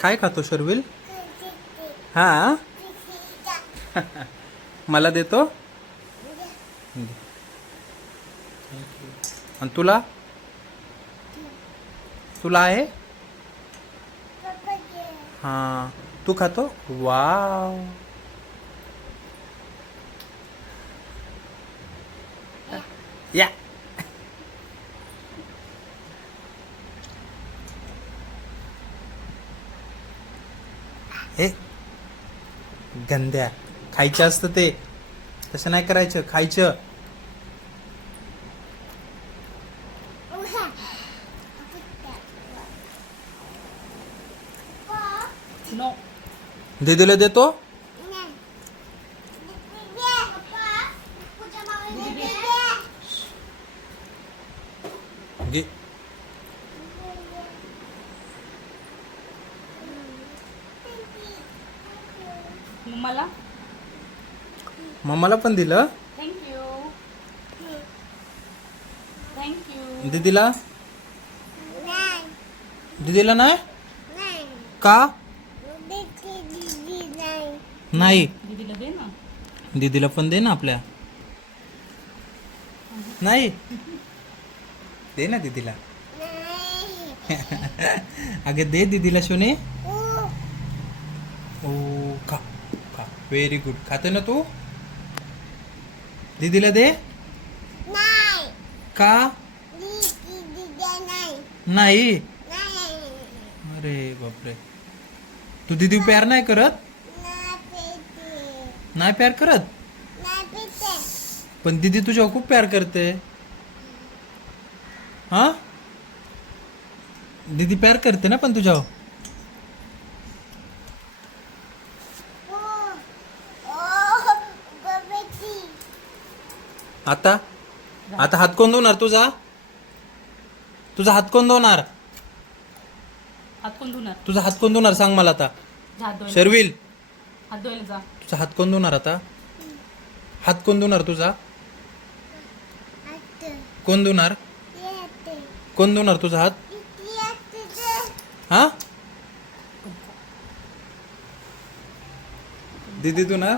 काय खातो शर्विल? हा? मला देतो? आणि तुला? तुला आहे? हा. तू खातो? वाव. या. हे गंद्या. खायचं असतं ते. तसं नाही करायचं. खायचं. नो दीदीला देतो? घे. मला मम्माला पण दिलं? Thank you thank you दीदीला? दीदीला नाही? का? नाही. दीदीला दे ना. दीदीला पण दे ना आपल्या. नाही? दे ना दीदीला. अगे दे दीदीला शोने ओ खा खा व्हेरी गुड खाते ना तू दीदीला दे का नाही अरे बापरे तू दीदी प्यार नाही करत नाही प्यार करत पण दीदी तुझ्यावर खूप प्यार करते हा दीदी प्यार करते ना पण तुझ्यावर आता? आता हात कोण धुणार तुझा? तुझा हात कोण धुणार हात कोण धुणार तुझा हात कोण धुणार सांग मला आता. हात धुवायला शर्विल. हात धुवायला जा. तुझा हात कोण धुणार आता? हात कोण धुणार तुझा? कोण धुणार कोण धुणार तुझा हात? हा? दीदी धुणार